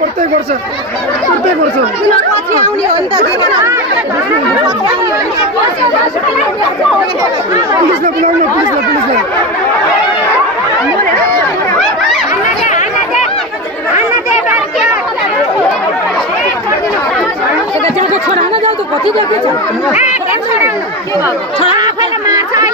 प्रत्येक वर्ष पछि आउने हो नि त पुलिसले बोलाउनु पुलिसले छोरा न जाऊ त कति जग्गा छ